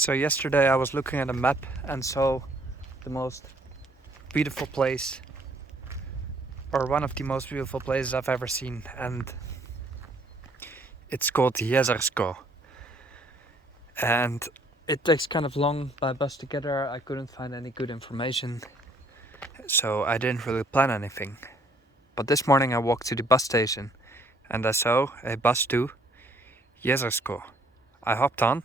So yesterday I was looking at a map and saw the most beautiful place, or one of the most beautiful places I've ever seen, and it's called Jezersko. And it takes kind of long by bus to get there. I couldn't find any good information, so I didn't really plan anything. But this morning I walked to the bus station and I saw a bus to Jezersko. I hopped on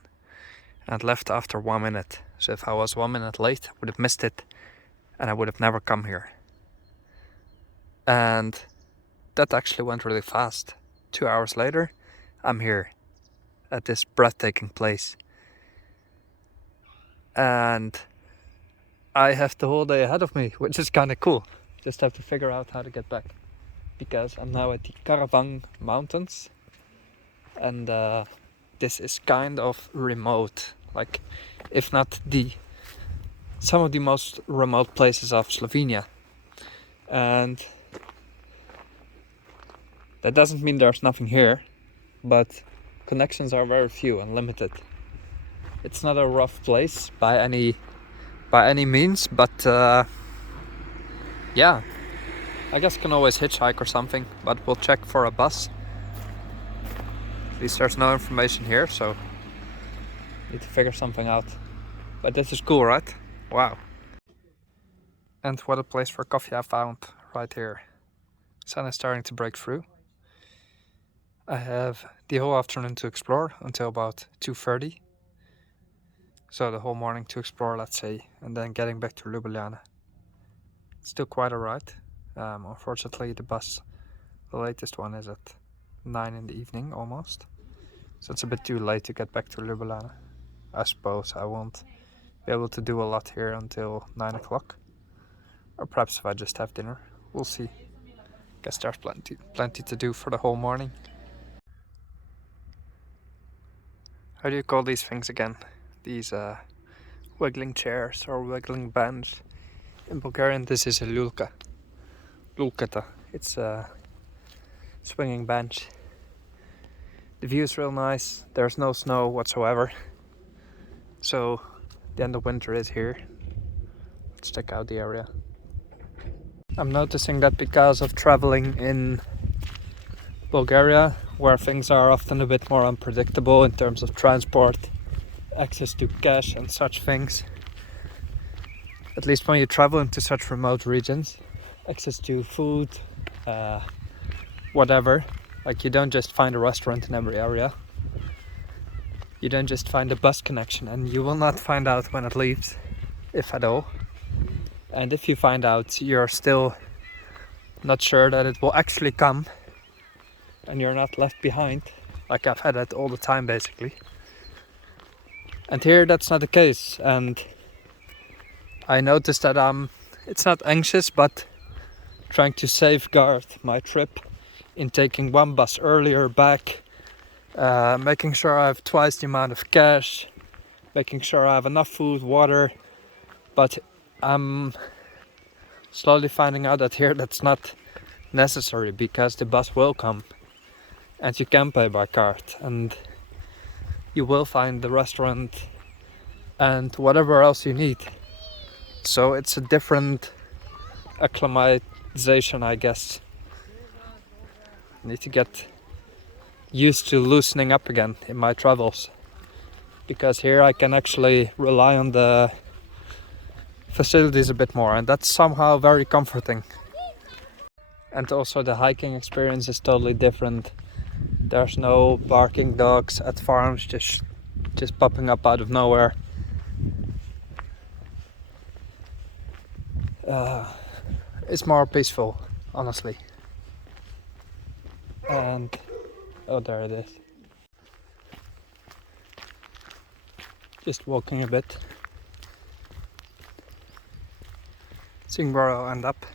and left after 1 minute. So if I was 1 minute late, I would have missed it and I would have never come here. And that actually went really fast. 2 hours later, I'm here at this breathtaking place. And I have the whole day ahead of me, which is kind of cool. Just have to figure out how to get back. Because I'm now at the Caravan Mountains. And this is kind of remote. Like, if not some of the most remote places of Slovenia. And that doesn't mean there's nothing here, but connections are very few and limited. It's not a rough place by any means, but yeah, I guess can always hitchhike or something, but we'll check for a bus. At least there's no information here, so need to figure something out. But this is cool, right? Wow. And what a place for coffee I found right here. Sun is starting to break through. I have the whole afternoon to explore until about 2:30. So the whole morning to explore, let's say, and then getting back to Ljubljana. It's still quite a ride. Unfortunately, the latest one is at 9 in the evening almost. So it's a bit too late to get back to Ljubljana. I suppose I won't be able to do a lot here until 9 o'clock. Or perhaps if I just have dinner. We'll see. Guess there's plenty to do for the whole morning. How do you call these things again? These wiggling chairs or wiggling bench. In Bulgarian this is a lulka. Lulkata. It's a swinging bench. The view is real nice. There's no snow whatsoever. So the end of winter is here. Let's check out the area. I'm noticing that because of traveling in Bulgaria, where things are often a bit more unpredictable in terms of transport, access to cash and such things, at least when you travel into such remote regions, access to food, whatever, like you don't just find a restaurant in every area, you don't just find a bus connection, and you will not find out when it leaves, if at all. And if you find out, you're still not sure that it will actually come and you're not left behind, like I've had it all the time basically. And here that's not the case, and I noticed that it's not anxious, but trying to safeguard my trip in taking one bus earlier back, making sure I have twice the amount of cash, making sure I have enough food, water. But I'm slowly finding out that here that's not necessary, because the bus will come and you can pay by card and you will find the restaurant and whatever else you need. So it's a different acclimatization, I guess. I need to get used to loosening up again in my travels, because here I can actually rely on the facilities a bit more, and that's somehow very comforting. And also the hiking experience is totally different. There's no barking dogs at farms just popping up out of nowhere. It's more peaceful, honestly. And oh, there it is. Just walking a bit, seeing where I'll end up.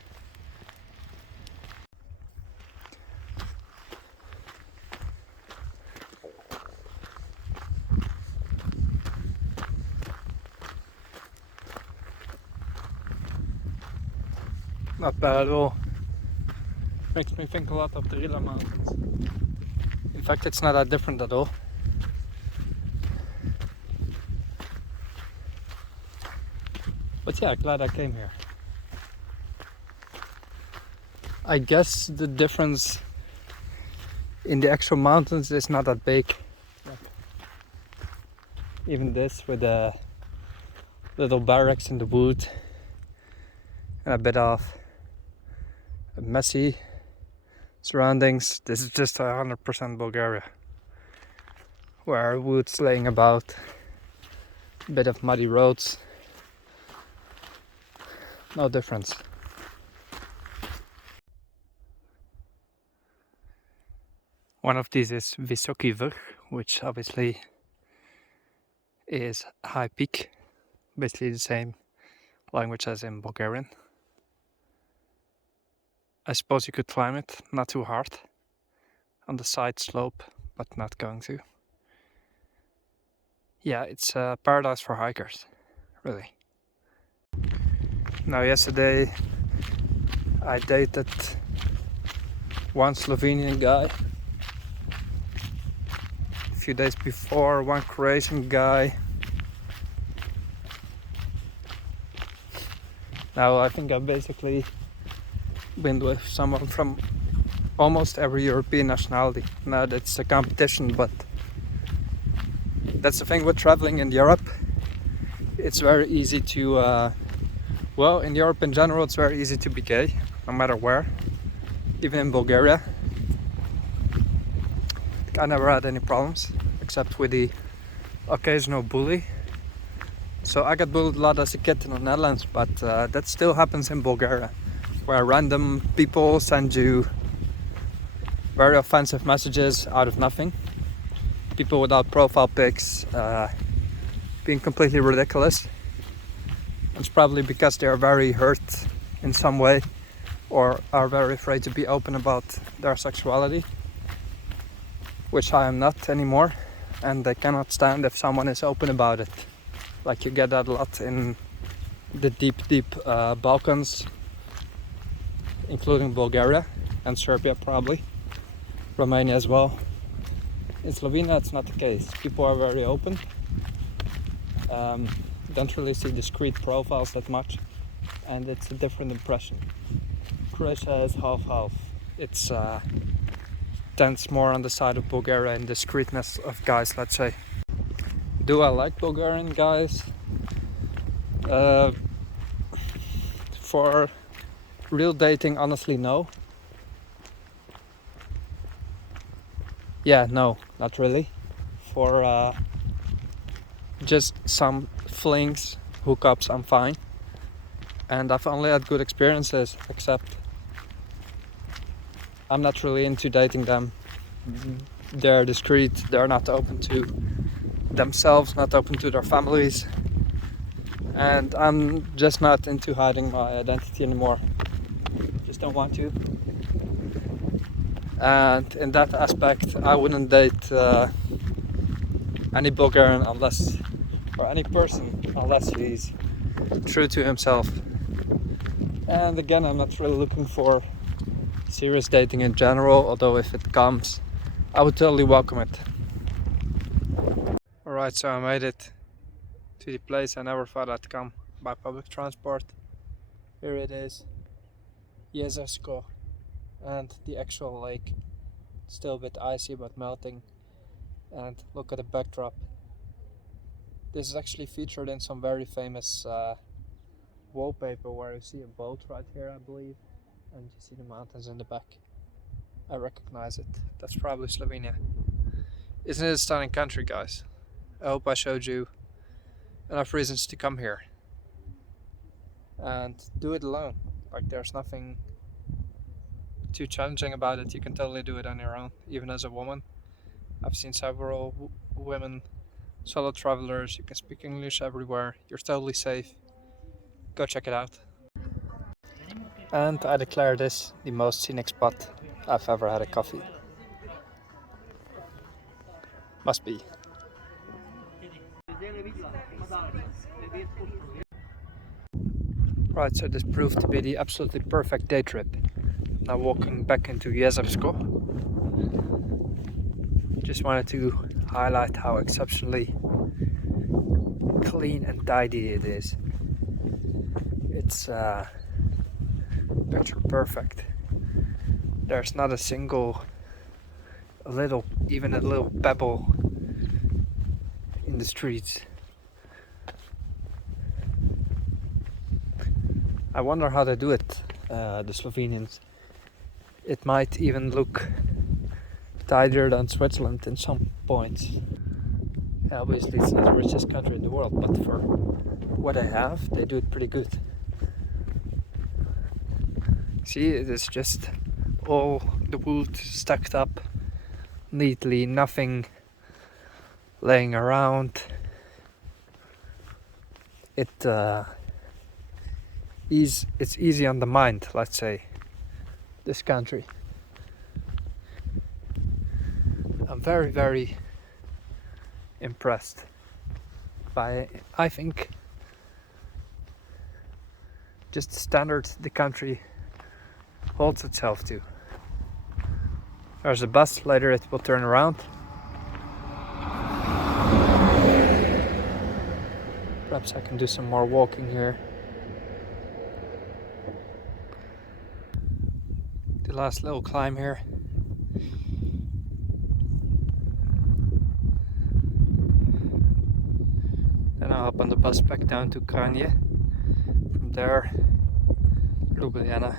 Not bad at all. Makes me think a lot of the Rila Mountains. In fact, it's not that different at all. But yeah, glad I came here. I guess the difference in the actual mountains is not that big. Even this with the little barracks in the wood and a bit of messy surroundings. This is just 100% Bulgaria, where woods laying about, a bit of muddy roads, no difference. One of these is Vysoki Vrch, which obviously is high peak, basically the same language as in Bulgarian. I suppose you could climb it, not too hard, on the side slope, but not going to. Yeah, it's a paradise for hikers, really. Now yesterday I dated one Slovenian guy. A few days before, one Croatian guy. Now I think I've basically been with someone from almost every European nationality. Now that's a competition, but that's the thing with traveling in Europe. It's very easy to, well, in Europe in general, it's very easy to be gay, no matter where. Even in Bulgaria. I never had any problems, except with the occasional bully. So I got bullied a lot as a kid in the Netherlands, but that still happens in Bulgaria, where random people send you very offensive messages out of nothing. People without profile pics, being completely ridiculous. It's probably because they are very hurt in some way, or are very afraid to be open about their sexuality, which I am not anymore, and they cannot stand if someone is open about it. Like you get that a lot in the deep Balkans, including Bulgaria and Serbia probably, Romania as well. In Slovenia it's not the case. People are very open. Don't really see discreet profiles that much, and it's a different impression. Croatia is half-half. It's tends more on the side of Bulgaria and discreetness of guys, let's say. Do I like Bulgarian guys? For real dating, honestly, no. Yeah, no, not really. For just some flings, hookups, I'm fine. And I've only had good experiences, except I'm not really into dating them. They're discreet, they're not open to themselves, not open to their families. And I'm just not into hiding my identity anymore. Just don't want to. And in that aspect, I wouldn't date any Bulgarian unless, or any person, unless he's true to himself. And again, I'm not really looking for serious dating in general, although if it comes, I would totally welcome it. Alright, so I made it to the place I never thought I'd come by public transport. Here it is, Jezersko, and the actual lake. Still a bit icy but melting. And look at the backdrop. This is actually featured in some very famous wallpaper, where you see a boat right here, I believe, and you see the mountains in the back. I recognize it. That's probably Slovenia. Isn't it a stunning country, guys? I hope I showed you enough reasons to come here. And do it alone. Like, there's nothing too challenging about it. You can totally do it on your own, even as a woman. I've seen several women solo travelers. You can speak English everywhere. You're totally safe. Go check it out. And I declare this the most scenic spot I've ever had a coffee. Must be. Right, so this proved to be the absolutely perfect day trip. Now walking back into Jezersko. Just wanted to highlight how exceptionally clean and tidy it is. It's picture perfect. There's not a single even a little pebble in the streets. I wonder how they do it, the Slovenians. It might even look tidier than Switzerland in some points. Yeah, obviously it's not the richest country in the world, but for what they have, they do it pretty good. See, it is just all the wood stacked up neatly, nothing laying around. It's easy on the mind, let's say, this country. I'm very, very impressed by, I think, just the standard the country holds itself to. There's a bus, later it will turn around. Perhaps I can do some more walking here. The last little climb here. Then I'll hop on the bus back down to Kranje. From there, Ljubljana.